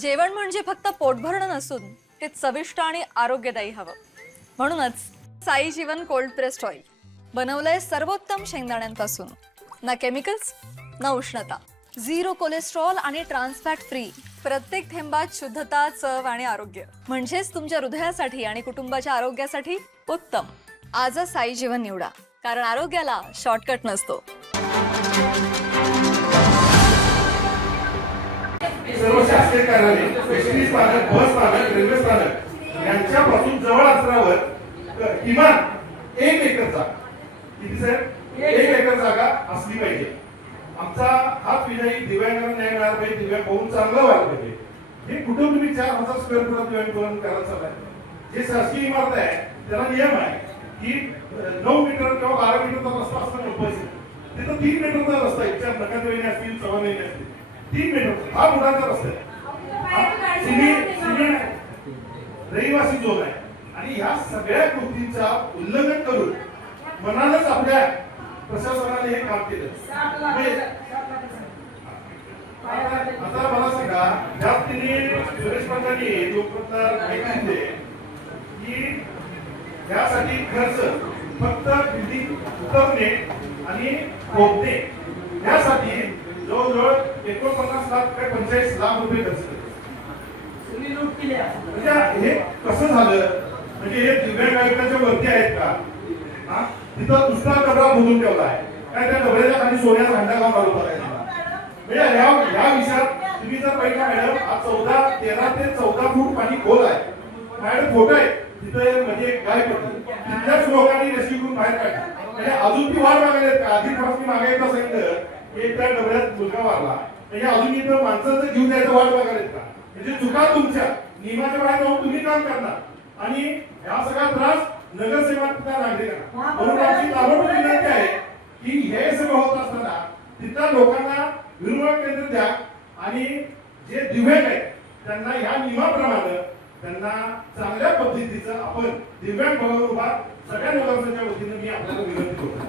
जेवण म्हणजे फक्त पोटभरणं नसून ते चविष्ट आणि आरोग्यदायी हवं. म्हणूनच साई जीवन कोल्ड प्रेस्ड ऑइल बनवलंय सर्वोत्तम शेंगदाण्यांपासून. ना केमिकल्स ना उष्णता, झिरो कोलेस्ट्रॉल आणि ट्रान्स फॅट फ्री. प्रत्येक थेंबात शुद्धता, चव आणि आरोग्य. म्हणजेच तुमच्या हृदयासाठी आणि कुटुंबाच्या आरोग्यासाठी उत्तम. आजच साई जीवन निवडा, कारण आरोग्याला शॉर्टकट नसतो. सर्व शासकीय कार्यालय, एसटी स्थानक, बस स्थानक, रेल्वे स्थानक यांच्यापासून जवळ अंतरावर किमान 1 एकर जागा, किती सर 1 एकर जागा असली पाहिजे. आमचा हात विजयी दिव्यांगांना न्याय मिळाला पाहिजे, दिव्यांग होऊन चांगलं व्हायला पाहिजे. हे कुठं तुम्ही 4000 स्क्वेअर फुटात दिव्यांगीकरण करायला चाललाय. जे शासकीय इमारत आहे त्याला नियम आहे की 9 मीटर किंवा 12 मीटरचा रस्ता असणं कंपल्सरी. तिथं 3 मीटरचा रस्ता आहे. त्या नकात वेळी असतील, सव्वा वेळी असतील, 3 मीटर हा मोठाचा रस्ता आहे. रहिवासी झोन आहे. आणि ह्या सगळ्या कृतींचा उल्लंघन करून मनानच आपल्या प्रशासनाने हे काम केलं. आता मला सांगा, ज्यात तिने सुरेश पाटलांनी लोकप्रसार माहिती दिली की यासाठी खर्च फक्त बिल्डिंग उतरणे आणि खोदणे यासाठी जवळजवळ 49 लाख ते 45 लाख रुपये खर्च केले. म्हणजे हे कसं झालं? म्हणजे हे दिव्यांग आयुक्ताच्या वरती आहेत का? तिथं दुसरा डबरा बुजून ठेवला आहे काय? त्या डबऱ्याच्या खाली सोन्याचा भांडा घालून चालू करायचा. म्हणजे या विषयात तुम्ही जर पाहिलं मॅडम, हा 13 ते 14 फूट पाणी खोल आहे. मॅडम फोटो आहे तिथे, म्हणजे काय पडली तिथल्याच लोकांनी रेस्क्यू करून बाहेर काढली. म्हणजे अजून ती वाट मागायला का? आधी फारशी मागायचं सांगितलं की त्या डबऱ्यात मुलगा वारला, म्हणजे अजून इथं माणसाचं जीव द्यायचं वाट मागायला का? म्हणजे चुका तुमच्या, नियमाच्या बाहेर जाऊन तुम्ही काम करणार आणि हा सगळा त्रास नगरसेवकांना, नागरिकांना. म्हणून आमची ताबडतोब विनंती आहे की हे सगळं होत असताना तिथल्या लोकांना विरंगुळा केंद्र द्या आणि जे दिव्यांग आहेत त्यांना ह्या नियमाप्रमाणे त्यांना चांगल्या पद्धतीचं आपण दिव्यांग भवन उभा सगळ्या नगरसेवकांच्या वतीने मी आपल्याला विनंती करतो.